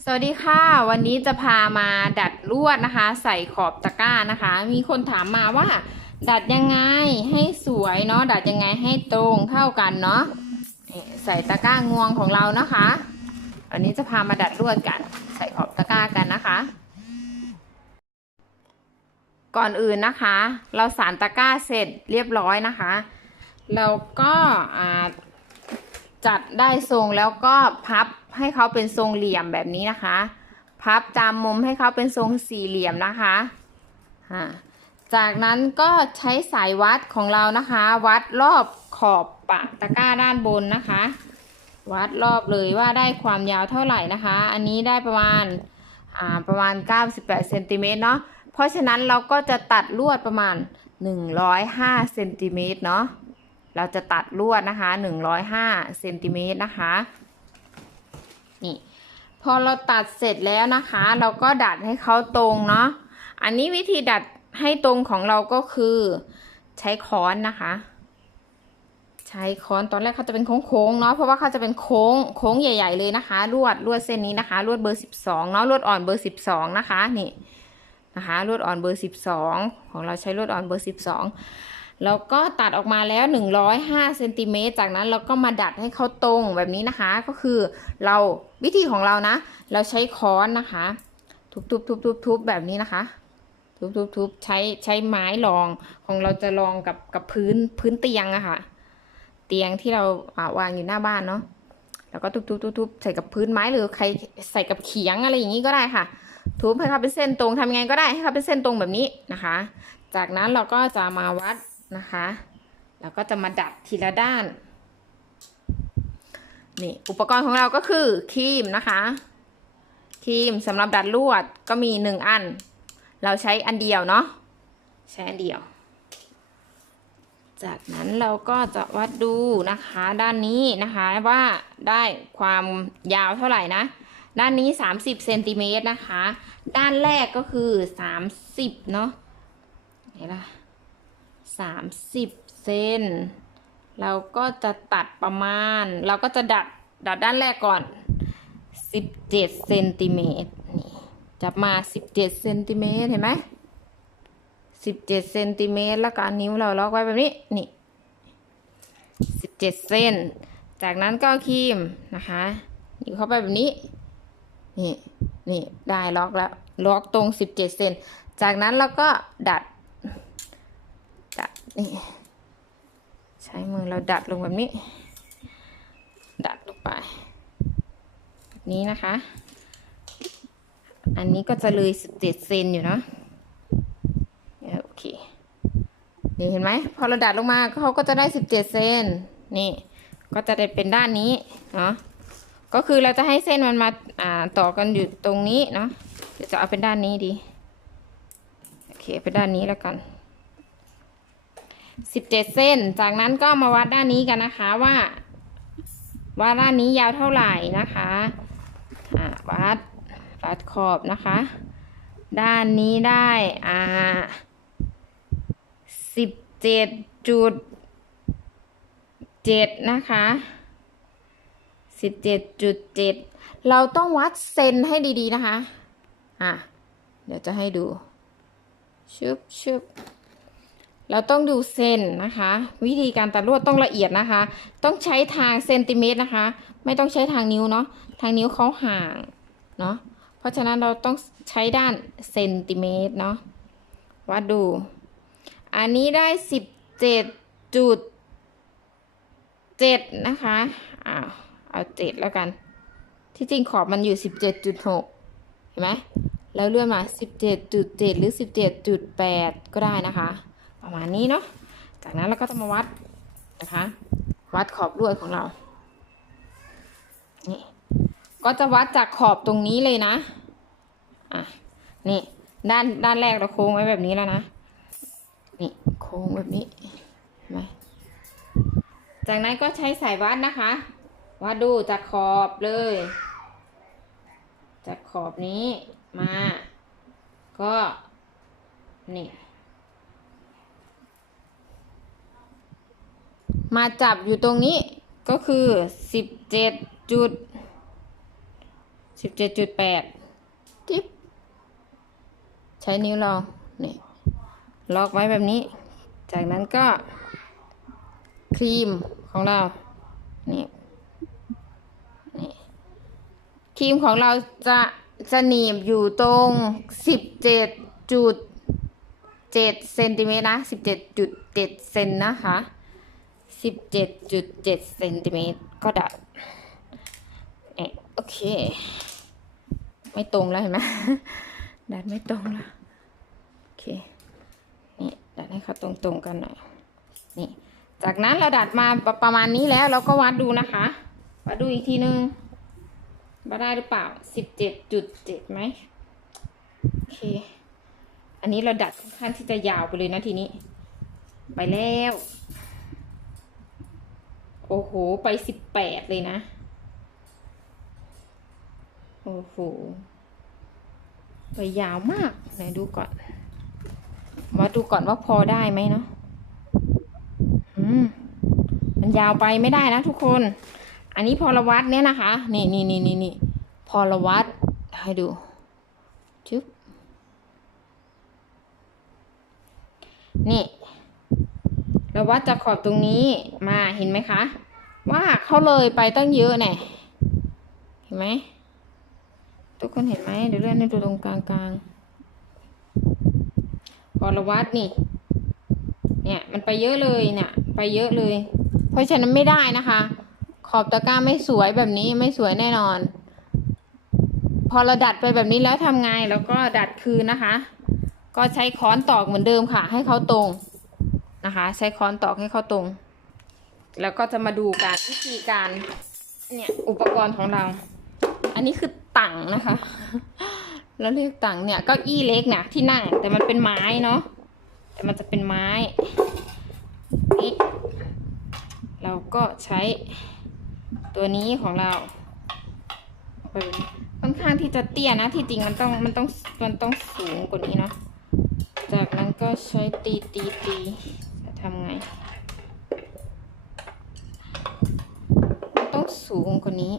สวัสดีค่ะ วันนี้จะพามาดัดลวดนะคะ ใส่ขอบตะกร้านะคะ มีคนถามมาว่า ดัดยังไงให้สวยเนาะดัดยังไงให้ตรงเท่ากันเนาะใส่ตะกร้างวงของเรานะคะวันนี้จะพามาดัดลวดกัน ใส่ขอบตะกร้ากันนะคะ ก่อนอื่นนะคะ เราสานตะกร้าเสร็จเรียบร้อยนะคะ เราก็อ่า จัดได้ทรงแล้วก็พับให้เขาเป็นทรงเหลี่ยมแบบนี้นะคะ พับตามมุมให้เขาเป็นทรงสี่เหลี่ยมนะคะจากนั้นก็ใช้สายวัดของเรานะคะ วัดรอบขอบปากตะกร้าด้านบนนะคะ วัดรอบเลยว่าได้ความยาวเท่าไหร่นะคะ อันนี้ได้ประมาณาประมาณ 98เซนติเมตรเนาะเพราะฉะนั้นเราก็จะตัดลวดประมาณ 105เซนติเมตรเนาะ เราจะตัดลวดนะคะ105เซนติเมตรนะคะ นี่ พอเราตัดเสร็จแล้วนะคะ เราก็ดัดให้เขาตรงเนาะ อันนี้วิธีดัดให้ตรงของเราก็คือใช้ค้อนนะคะ ใช้ค้อนตอนแรกเขาจะเป็นโค้งๆเนาะเพราะว่าเขาจะเป็นโค้งโค้งใหญ่ ๆ เลยนะคะ ลวดลวดเส้นนี้นะคะ ลวดเบอร์12เนาะลวดอ่อนเบอร์12นะคะ นี่นะคะลวดอ่อนเบอร์12ของเราใช้ลวดอ่อนเบอร์12 แล้วก็ตัดออกมาแล้ว 105เซนติเมตรจากนั้นเราก็มาดัดให้เขาตรงแบบนี้นะคะ ก็คือเราวิธีของเรานะ เราใช้ค้อนนะคะ ทุบๆๆๆแบบนี้นะคะทุบๆๆใช้ใช้ไม้รองของเราจะรองกับกับพื้นพื้นเตียงอะค่ะ เตียงที่เราาวางอยู่หน้าบ้านเนาะแล้วก็ทุบๆๆใส่กับพื้นไม้หรือใครใส่กับเขียงอะไรอย่างนี้ก็ได้ค่ะ ทุบให้เขาเป็นเส้นตรงทำยังไงก็ได้ให้เขาเป็นเส้นตรงแบบนี้นะคะ จากนั้นเราก็จะมาวัด นะคะ แล้วก็จะมาดัดทีละด้าน นี่อุปกรณ์ของเราก็คือครีมนะคะ ครีมสำหรับดัดลวดก็มีหนึ่งอัน เราใช้อันเดียวเนาะ ใช้อันเดียว จากนั้นเราก็จะวัดดูนะคะด้านนี้นะคะว่าได้ความยาวเท่าไหร่นะด้านนี้ 30เซนติเมตรนะคะ ด้านแรกก็คือ 30 เนาะเห็นไหม 30 เซนเราก็จะตัดประมาณ เราก็จะดัดดัดด้านแรกก่อน 17เซนติเมตรนี่จับมา 17เซนติเมตรเห็นไหม17เซนติเมตรแล้วก็เอานิ้วเราล็อกไว้แบบนี้นี่17เซนจากนั้นก็ครีมนะคะอยู่เข้าไปแบบนี้ นี่ นี่ ได้ล็อกแล้ว ล็อกตรงสิบเจ็ดเซน จากนั้นเราก็ดัด นี่ ใช้มือเราดัดลงแบบนี้ ดัดลงไป แบบนี้นะคะ อันนี้ก็จะเลยสิบเจ็ดเซนอยู่เนาะโอเค นี่เห็นไหม พอเราดัดลงมาเขาก็จะได้สิบเจ็ดเซนนี่ ก็จะได้เป็นด้านนี้เนาะก็คือเราจะให้เส้นมันมาอ่าต่อกันอยู่ตรงนี้เนาะเดี๋ยวจะเอาเป็นด้านนี้ดี โอเคเป็นด้านนี้แล้วกัน สิบเจ็ดเส้น จากนั้นก็มาวัดด้านนี้กันนะคะว่าว่าด้านนี้ยาวเท่าไหร่นะคะอ่าวัดวัดขอบนะคะ ด้านนี้ได้อ่าสิบเจ็ดจุดเจ็ดนะคะสิบเจ็ดจุดเจ็ดเราต้องวัดเซนให้ดีๆนะคะ อะ เดี๋ยวจะให้ดู ชึบชึบ เราต้องดูเซนนะคะ วิธีการตัดลวดต้องละเอียดนะคะ ต้องใช้ทางเซนติเมตรนะคะ ไม่ต้องใช้ทางนิ้วเนาะทางนิ้วเขาห่างเนาะเพราะฉะนั้นเราต้องใช้ด้านเซนติเมตรเนาะวัดดู อันนี้ได้สิบเจ็ดจุดเจ็ดนะคะอ้าวเอาเจ็ดแล้วกัน ที่จริงขอบมันอยู่สิบเจ็ดจุดหกเห็นไหมแล้วเลื่อนมาสิบเจ็ดจุดเจ็ดหรือสิบเจ็ดจุดแปดก็ได้นะคะ ประมาณนี้เนาะ จากนั้นเราก็จะมาวัดนะคะ วัดขอบลวดของเรา นี่ ก็จะวัดจากขอบตรงนี้เลยนะ อะ นี่ ด้านด้านแรกเราโค้งไว้แบบนี้แล้วนะ นี่โค้งแบบนี้ไหมจากนั้นก็ใช้สายวัดนะคะ วัดดูจากขอบเลย จากขอบนี้มา ก็ นี่ มาจับอยู่ตรงนี้ก็คือสิบเจ็ดจุดสิบเจ็ดจุดแปดจิ๊บใช้นิ้วเราเนี่ยล็อกไว้แบบนี้ จากนั้นก็ ครีมของเรา นี่นี่ครีมของเราจะจะหนีบอยู่ตรงสิบเจ็ดจุดเจ็ดเซนติเมตรนะสิบเจ็ดจุดเจ็ดเซนนะคะ สิบเจ็ดจุดเจ็ดเซนติเมตรก็ดัดเอะโอเค ไม่ตรงแล้วเห็นไหมดัดไม่ตรงแล้วโอเค นี่ดัดให้เขาตรงๆกันหน่อย นี่ จากนั้นเราดัดมาประประมาณนี้แล้วเราก็วัดดูนะคะวัดดูอีกทีนึงว่าได้หรือเปล่าสิบเจ็ดจุดเจ็ดไหมโอเค อันนี้เราดัดค่อนข้างที่จะยาวไปเลยนะทีนี้ ไปแล้ว โอ้โห ไปสิบแปดเลยนะ โอ้โห ไปยาวมาก ไหนดูก่อน มาดูก่อนว่าพอได้ไหมเนาะ อืม มันยาวไปไม่ได้นะทุกคน อันนี้พอละวัดเนี่ยนะคะ นี่นี่นี่นี่นี่พอละวัด ให้ดูชึบนี่ เราวัดจากขอบตรงนี้มาเห็นไหมคะ ว่าเขาเลยไปตั้งเยอะแน่เห็นไหมทุกคนเห็นไหมเดี๋ยวเลื่อนให้ดูตรงกลางกลางพอละวัดนี่ เนี่ยมันไปเยอะเลยเนี่ย ไปเยอะเลย เพราะฉะนั้นไม่ได้นะคะ ขอบตะกร้าไม่สวยแบบนี้ไม่สวยแน่นอน พอเราดัดไปแบบนี้แล้วทำไงแล้วก็ดัดคืนนะคะ ก็ใช้ค้อนตอกเหมือนเดิมค่ะ ให้เขาตรง นะคะ ใช้ค้อนตอกให้เข้าตรง แล้วก็จะมาดูการวิธีการเนี่ยอุปกรณ์ของเรา อันนี้คือตั่งนะคะ แล้วเรียกตั่งเนี่ยเก็อี้เล็กนี่ยที่นั่ง แต่มันเป็นไม้เนาะแต่มันจะเป็นไม้นี่เราก็ใช้ตัวนี้ของเราค่อนข้างที่จะเตี้ยนะที่จริงมันต้องมันต้องมันต้องสูงกว่านี้เนาะจากนั้นก็ใช้ตีตีตี ทำไง ต้องสูงกว่านี้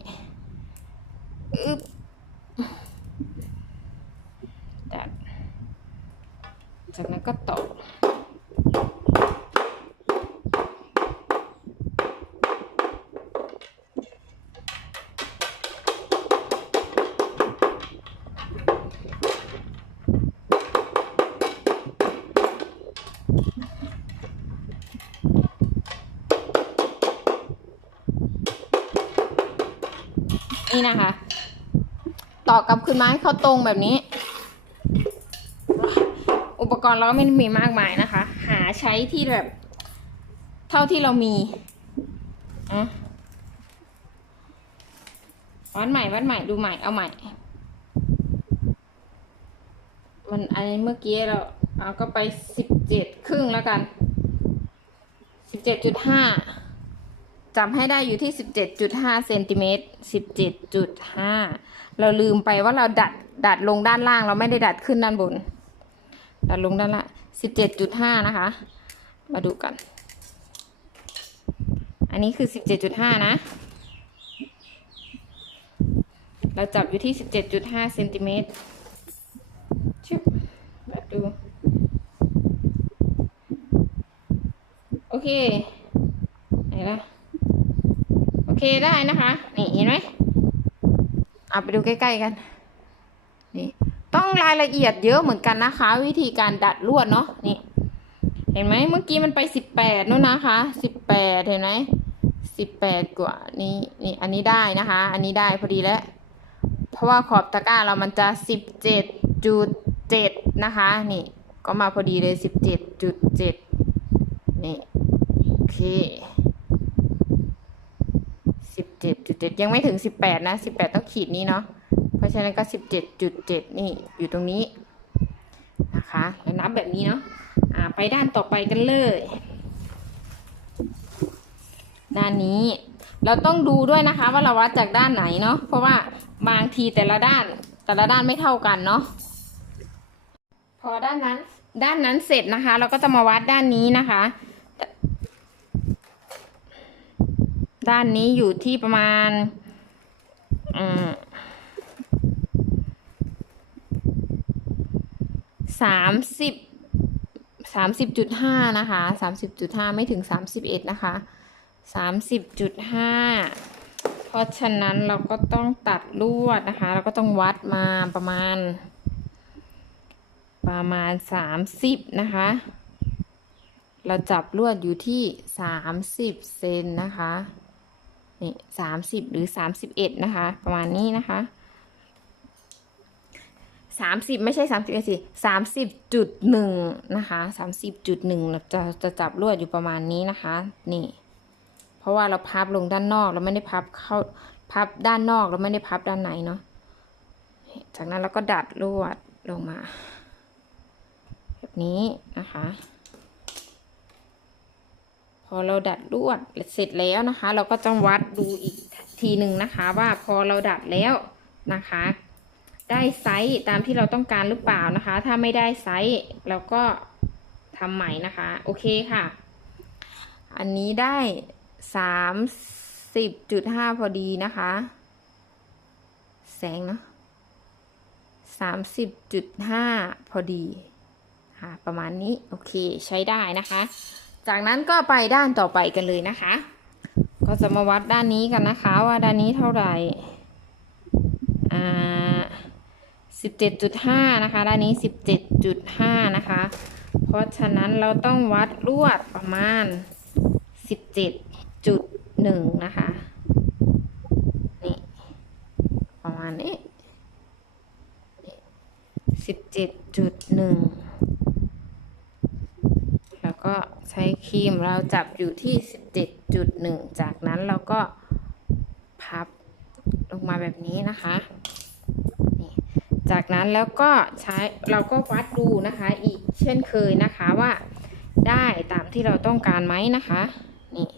อึ๊บดัดจากนั้นก็ตอ นี่นะคะ ต่อกลับคืนมาให้เขาตรงแบบนี้ อุปกรณ์เราก็ไม่ได้มีมากมายนะคะ หาใช้ที่แบบ เท่าที่เรามีอะวัดใหม่วัดใหม่ดูใหม่เอาใหม่ มันอันนี้เมื่อกี้เราเอาก็ไปสิบเจ็ดครึ่งแล้วกันสิบเจ็ดจุดห้า จำให้ได้อยู่ที่ 17.5เซนติเมตร17.5 เราลืมไปว่าเราดัดดัดลงด้านล่าง เราไม่ได้ดัดขึ้นด้านบน ดัดลงด้านล่าง17.5 นะคะ มาดูกัน อันนี้คือ 17.5 นะ เราจับอยู่ที่ 17.5เซนติเมตรชิบแบบดู โอเคไหนล่ะ เคได้นะคะ นี่เห็นไหมเอาไปดูใกล้ๆกัน นี่ ต้องรายละเอียดเยอะเหมือนกันนะคะ วิธีการดัดลวดเนาะ นี่ เห็นไหมเมื่อกี้มันไปสิบแปดนู่นนะคะสิบแปดเห็นไหมสิบแปดกว่านี่นี่อันนี้ได้นะคะ อันนี้ได้พอดีแล้ว เพราะว่าขอบตะกร้าเรามันจะสิบเจ็ดจุดเจ็ดนะคะ นี่ ก็มาพอดีเลยสิบเจ็ดจุดเจ็ดนี่ โอเค เจ็ดจุดเจ็ดยังไม่ถึงสิบแปดนะสิบแปดต้องขีดนี้เนาะเพราะฉะนั้นก็สิบเจ็ดจุดเจ็ดนี่อยู่ตรงนี้นะคะแล้วนับแบบนี้เนาะอ่าไปด้านต่อไปกันเลย ด้านนี้เราต้องดูด้วยนะคะว่าเราวัดจากด้านไหนเนาะเพราะว่าบางทีแต่ละด้านแต่ละด้านไม่เท่ากันเนาะพอด้านนั้นด้านนั้นเสร็จนะคะ เราก็จะมาวัดด้านนี้นะคะ ด้านนี้อยู่ที่ประมาณสามสิบสามสิบจุดห้านะคะสามสิบจุดห้าไม่ถึงสามสิบเอ็ดนะคะสามสิบจุดห้าเพราะฉะนั้นเราก็ต้องตัดลวดนะคะ เราก็ต้องวัดมาประมาณ ประมาณสามสิบนะคะ เราจับลวดอยู่ที่สามสิบเซนนะคะ นี่สามสิบหรือสามสิบเอ็ดนะคะ ประมาณนี้นะคะสามสิบไม่ใช่สามสิบสิสามสิบจุดหนึ่งนะคะสามสิบจุดหนึ่งเราจะจะจับลวดอยู่ประมาณนี้นะคะ นี่ เพราะว่าเราพับลงด้านนอกเราไม่ได้พับเข้าพับด้านนอกเราไม่ได้พับด้านในเนาะจากนั้นเราก็ดัดลวดลงมา แบบนี้นะคะ อเราดัดลวดเสร็จแล้วนะคะ เราก็ต้องวัดดูอีกทีหนึ่งนะคะ ว่าพอเราดัดแล้วนะคะ ได้ไซส์ตามที่เราต้องการหรือเปล่านะคะ ถ้าไม่ได้ไซส์เราก็ทำใหม่นะคะ โอเคค่ะ อันนี้ได้สามสิบจุดห้าพอดีนะคะ แสงเนาะสามสิบจุดห้าพอดีค่ะประมาณนี้ โอเค ใช้ได้นะคะ จากนั้นก็ไปด้านต่อไปกันเลยนะคะ ก็จะมาวัดด้านนี้กันนะคะ ว่าด้านนี้เท่าไหร่ อ่าสิบเจ็ดจุดห้านะคะ ด้านนี้สิบเจ็ดจุดห้านะคะ เพราะฉะนั้นเราต้องวัดลวดประมาณสิบเจ็ดจุดหนึ่งนะคะ นี่ประมาณนี้สิบเจ็ดจุดหนึ่ง ก็ใช้ครีมเราจับอยู่ที่ 17.1 จากนั้นเราก็พับลงมาแบบนี้นะคะจากนั้นแล้วก็ใช้เราก็วัดดูนะคะ อีกเช่นเคยนะคะว่าได้ตามที่เราต้องการไหมนะคะนี่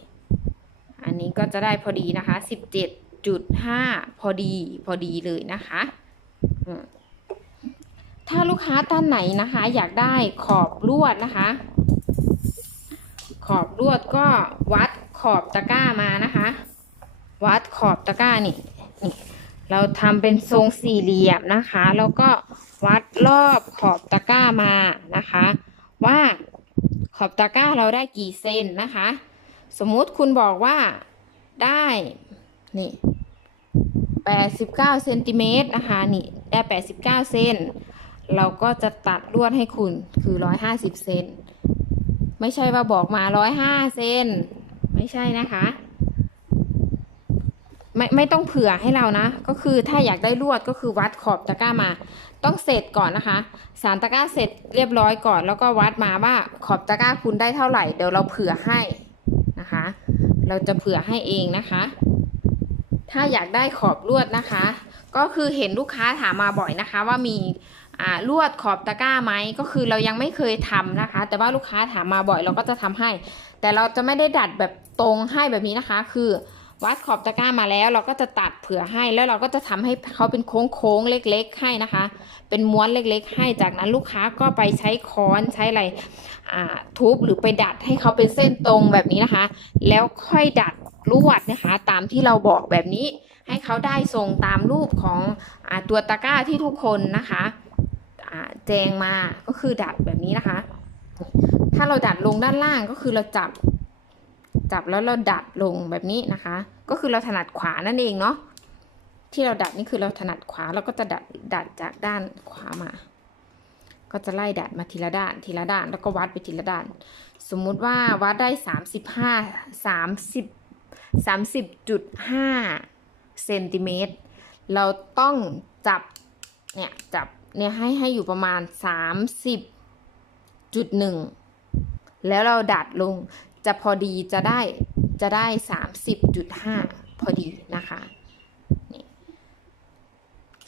อันนี้ก็จะได้พอดีนะคะ 17.5 พอดีพอดีเลยนะคะถ้าลูกค้าท่านไหนนะคะ อยากได้ขอบลวดนะคะ ขอบลวดก็วัดขอบตะกร้ามานะคะ วัดขอบตะกร้านี่นี่ เราทำเป็นทรงสี่เหลี่ยมนะคะ แล้วก็วัดรอบขอบตะกร้ามานะคะ ว่าขอบตะกร้าเราได้กี่เซนนะคะ สมมุติคุณบอกว่าได้นี่แปดสิบเก้าเซนติเมตรนะคะนี่ได้แปดสิบเก้าเซนเราก็จะตัดลวดให้คุณคือร้อยห้าสิบเซน ไม่ใช่ว่าบอกมาร้อยห้าเซนไม่ใช่นะคะ ไม่ไม่ต้องเผื่อให้เรานะ ก็คือถ้าอยากได้ลวดก็คือวัดขอบตะกร้ามา ต้องเสร็จก่อนนะคะ สารตะกร้าเสร็จเรียบร้อยก่อน แล้วก็วัดมาว่าขอบตะกร้าคุณได้เท่าไหร่เดี๋ยวเราเผื่อให้นะคะ เราจะเผื่อให้เองนะคะ ถ้าอยากได้ขอบลวดนะคะ ก็คือเห็นลูกค้าถามมาบ่อยนะคะว่ามี ลวดขอบตะกร้าไหมก็คือเรายังไม่เคยทำนะคะ แต่ว่าลูกค้าถามมาบ่อยเราก็จะทำให้ แต่เราจะไม่ได้ดัดแบบตรงให้แบบนี้นะคะ คือวัดขอบตะกร้ามาแล้ว เราก็จะตัดเผื่อให้แล้วเราก็จะทำให้เขาเป็นโค้งๆเล็ก ๆ ให้นะคะ เป็นม้วนเล็ก ๆ ให้จากนั้นลูกค้าก็ไปใช้ค้อนใช้อะไรทุบหรือไปดัดให้เขาเป็นเส้นตรงแบบนี้นะคะ แล้วค่อยดัดลวดนะคะ ตามที่เราบอกแบบนี้ ให้เขาได้ทรงตามรูปของอตัวตะกร้าที่ทุกคนนะคะ แจงมาก็คือดัดแบบนี้นะคะ ถ้าเราดัดลงด้านล่างก็คือเราจับ จับแล้วเราดัดลงแบบนี้นะคะ ก็คือเราถนัดขวานั่นเองเนาะที่เราดัดนี่คือเราถนัดขวาเราก็จะดัดดัดจากด้านขวามา ก็จะไล่ดัดมาทีละด้านทีละด้านแล้วก็วัดไปทีละด้าน สมมุติว่าวัดได้สามสิบห้าสามสิบสามสิบจุดห้าเซนติเมตรเราต้องจับเนี่ยจับ เนี่ยให้ให้อยู่ประมาณสามสิบจุดหนึ่งแล้วเราดัดลงจะพอดีจะได้จะได้สามสิบจุดห้าพอดีนะคะ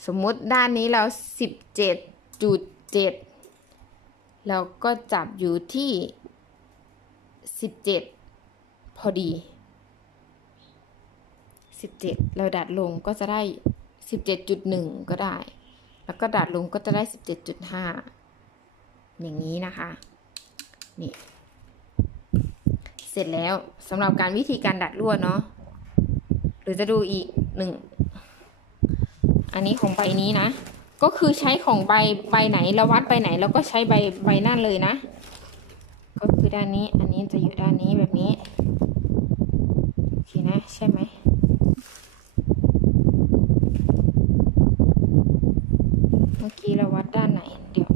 สมมุติด้านนี้เราสิบเจ็ดจุดเจ็ดเราก็จับอยู่ที่สิบเจ็ดพอดีสิบเจ็ดเราดัดลงก็จะได้สิบเจ็ดจุดหนึ่งก็ได้ แล้วก็ดัดลงก็จะได้สิบเจ็ดจุดห้าอย่างนี้นะคะ นี่ เสร็จแล้วสำหรับการวิธีการดัดลวดเนาะ หรือจะดูอีกหนึ่ง อันนี้ของใบนี้นะ ก็คือใช้ของใบใบไหนเราวัดใบไหนเราก็ใช้ใบใบนั่นเลยนะ ก็คือด้านนี้ อันนี้จะอยู่ด้านนี้แบบนี้โอเคนะใช่ไหมเมื่อกี้เราวัดด้านไหน เดี๋ยว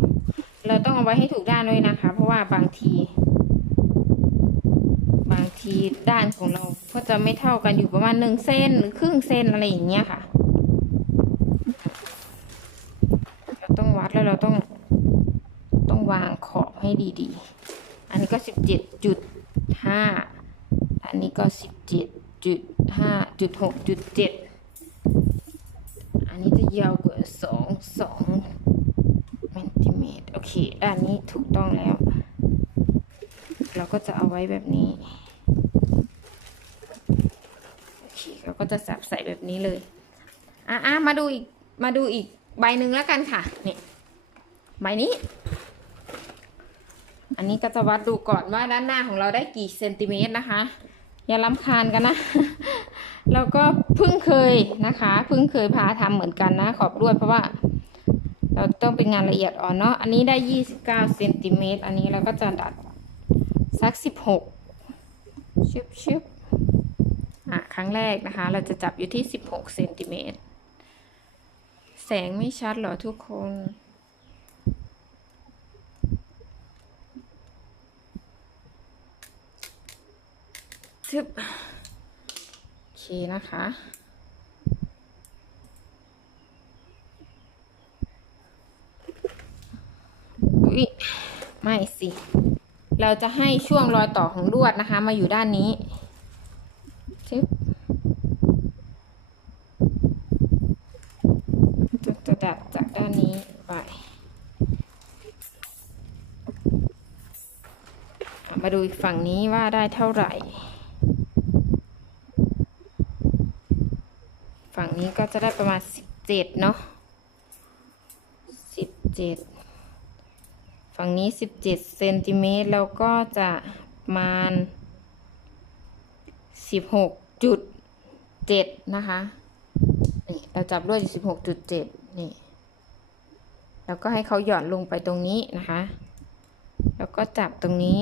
เราต้องเอา ไว้ให้ถูกด้านด้วยนะคะ เพราะว่าบางที บางทีด้านของเราก็จะไม่เท่ากันอยู่ประมาณหนึ่งเส้นหรือครึ่งเส้นอะไรอย่างเงี้ยค่ะเราต้องวัดแล้วเราต้องต้องวางขอบให้ดีๆ อันนี้ก็สิบเจ็ดจุดห้าอันนี้ก็สิบเจ็ดจุดห้าจุดหกจุดเจ็ดอันนี้จะยาวกว่าสองสอง เมตรโอเคด้านนี้ถูกต้องแล้ว เราก็จะเอาไว้แบบนี้ โอเค เราก็จะสับใส่แบบนี้เลย อะอะมาดูอีก มาดูอีกใบหนึ่งแล้วกันค่ะ นี่ ใบนี้ อันนี้ก็จะวัดดูก่อนว่าด้านหน้าของเราได้กี่เซนติเมตรนะคะ อย่าล้ำคาญกันนะเราก็เพิ่งเคยนะคะ เพิ่งเคยพาทำเหมือนกันนะ ขอบด้วยเพราะว่า เราต้องเป็นงานละเอียดอ่อนเนาะ อันนี้ได้ยี่สิบเก้าเซนติเมตร อันนี้เราก็จะดัดสักสิบหกชึบชึบอะ ครั้งแรกนะคะ เราจะจับอยู่ที่สิบหกเซนติเมตร แสงไม่ชัดหรอทุกคนทึบโอเคนะคะ อุ๊ย ไม่สิ เราจะให้ช่วงรอยต่อของลวดนะคะ มาอยู่ด้านนี้ชึบจะจะดัดจากด้านนี้ไปมาดูอีกฝั่งนี้ว่าได้เท่าไหร่ ฝั่งนี้ก็จะได้ประมาณสิบเจ็ดเนาะสิบเจ็ด ฝั่งนี้สิบเจ็ดเซนติเมตรแล้วก็จะประมาณสิบหกจุดเจ็ดนะคะ นี่ เราจับลวดอยู่สิบหกจุดเจ็ดนี่ แล้วก็ให้เขาหย่อนลงไปตรงนี้นะคะ แล้วก็จับตรงนี้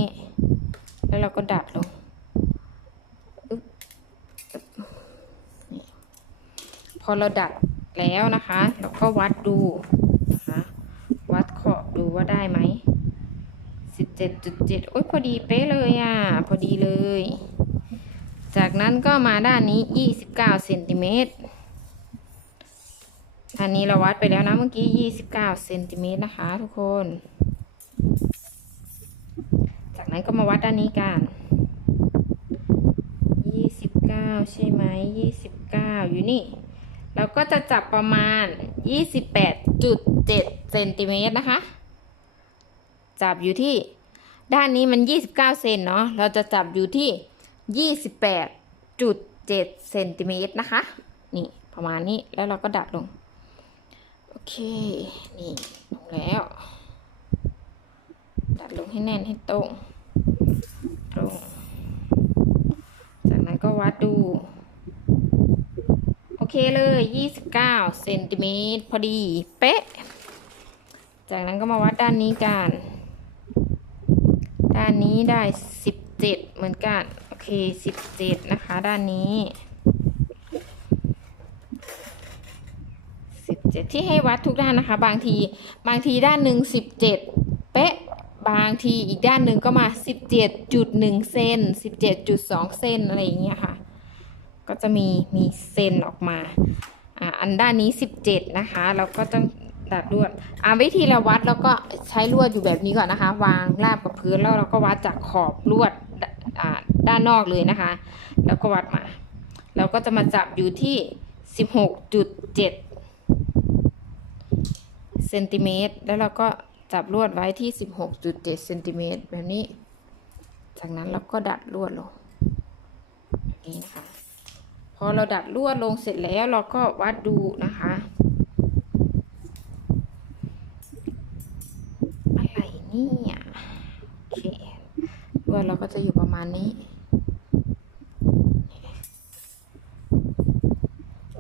แล้วเราก็ดัดลงพอเราดัดแล้วนะคะ เราก็วัดดูนะคะ วัดขอบดู ว่าได้ไหมสิบเจ็ดจุดเจ็ดโอ้ยพอดีเป๊ะเลยอะ พอดีเลย จากนั้นก็มาด้านนี้ยี่สิบเก้าเซนติเมตรอันนี้เราวัดไปแล้วนะเมื่อกี้ยี่สิบเก้าเซนติเมตรนะคะ ทุกคน จากนั้นก็มาวัดด้านนี้กันยี่สิบเก้าใช่ไหมยี่สิบเก้าอยู่นี่เราก็จะจับประมาณ 28.7เซนติเมตรนะคะ จับอยู่ที่ ด้านนี้มัน 29 เซนเนาะเราจะจับอยู่ที่ 28.7เซนติเมตรนะคะ นี่ประมาณนี้แล้วเราก็ดัดลง โอเค นี่ลงแล้ว ดัดลงให้แน่นให้ตรงตรงจากนั้นก็วัดดูโอเคเลย 29 เซนติเมตรพอดี เป๊ะ จากนั้นก็มาวัดด้านนี้กัน นี้ได้17เหมือนกัน โอเค17นะคะ ด้านนี้17ที่ให้วัดทุกด้านนะคะ บางทีบางทีด้านหนึ่ง17เป๊ะบางทีอีกด้านหนึ่งก็มา 17.1 เซน17.2 เซนอะไรอย่างเงี้ยค่ะ ก็จะมีมีเซนออกมา อ่าอันด้านนี้สิบเจ็ดนะคะ เราก็ต้อง ดัดลวดอ่าวิธีเราวัดแล้วก็ใช้ลวดอยู่แบบนี้ก่อนนะคะ วางราบกับพื้นแล้วเราก็วัดจากขอบลวดอ่าด้านนอกเลยนะคะ แล้วก็วัดมา เราก็จะมาจับอยู่ที่สิบหกจุดเจ็ดเซนติเมตรแล้วเราก็จับลวดไว้ที่สิบหกจุดเจ็ดเซนติเมตรแบบนี้ จากนั้นเราก็ดัดลวดลงนี้นะคะ พอเราดัดลวดลงเสร็จแล้วเราก็วัดดูนะคะ เนี่ยโอเคลวดเราก็จะอยู่ประมาณนี้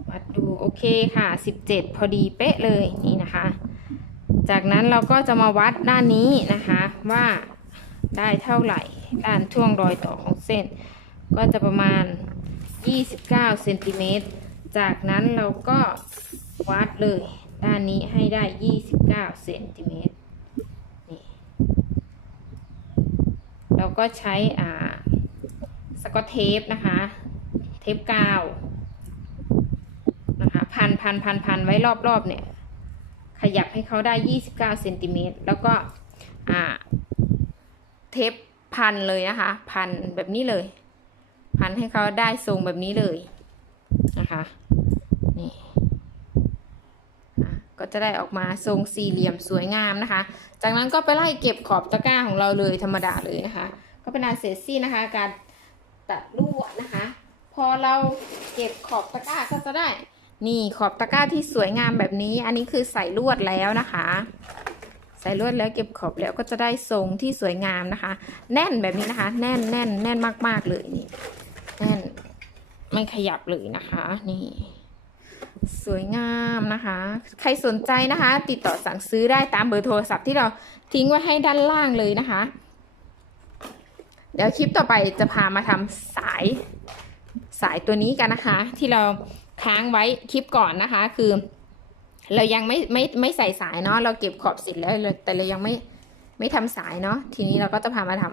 วัดดูโอเคคค่ะ 17 พอดีเป๊ะเลยนี่นะคะ จากนั้นเราก็จะมาวัดด้านนี้นะคะว่าได้เท่าไหร่ด้านช่วงรอยต่อของเส้น ก็จะประมาณ 29เซนติเมตรจากนั้นเราก็วัดเลยด้านนี้ให้ได้ 29เซนติเมตร เราก็ใช้อ่าสกอตเทปนะคะ เทปกาวนะคะพันพันพันพันไว้รอบๆเนี่ย ขยับให้เขาได้ 29เซนติเมตรแล้วก็อ่าเทปพันเลยนะคะ พันแบบนี้เลย พันให้เขาได้ทรงแบบนี้เลยนะคะนี่ ก็จะได้ออกมาทรงสี่เหลี่ยมสวยงามนะคะ จากนั้นก็ไปไล่เก็บขอบตะกร้าของเราเลยธรรมดาเลยนะคะ ก็เป็นอาเซซี่นะคะ การตัดลวดนะคะ พอเราเก็บขอบตะกร้าก็จะได้ นี่ขอบตะกร้าที่สวยงามแบบนี้ อันนี้คือใส่ลวดแล้วนะคะ ใส่ลวดแล้วเก็บขอบแล้วก็จะได้ทรงที่สวยงามนะคะ แน่นแบบนี้นะคะ แน่นแน่นแน่นมากๆเลยนี่แน่นไม่ขยับเลยนะคะ นี่ สวยงามนะคะ ใครสนใจนะคะ ติดต่อสั่งซื้อได้ตามเบอร์โทรศัพท์ที่เราทิ้งไว้ให้ด้านล่างเลยนะคะ เดี๋ยวคลิปต่อไปจะพามาทำสายสายตัวนี้กันนะคะ ที่เราค้างไว้คลิปก่อนนะคะ คือ เรายังไม่ไม่ไม่ใส่สายเนาะเราเก็บขอบเสร็จแล้วเลยแต่เรายังไม่ไม่ทำสายเนาะทีนี้เราก็จะพามาท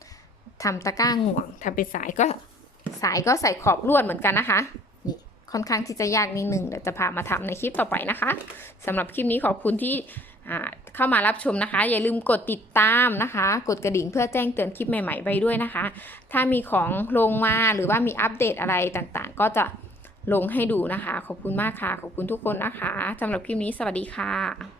ำทำตะกร้าง่วงทำเป็นสายก็สายก็ใส่ขอบลวดเหมือนกันนะคะ ค่อนข้างที่จะยากนิดนึงเดี๋ยวจะพามาทำในคลิปต่อไปนะคะสำหรับคลิปนี้ขอบคุณที่เข้ามารับชมนะคะ อย่าลืมกดติดตามนะคะ กดกระดิ่งเพื่อแจ้งเตือนคลิปใหม่ๆไปด้วยนะคะ ถ้ามีของลงมาหรือว่ามีอัปเดตอะไรต่างๆ ก็จะลงให้ดูนะคะ ขอบคุณมากค่ะ ขอบคุณทุกคนนะคะสำหรับคลิปนี้สวัสดีค่ะ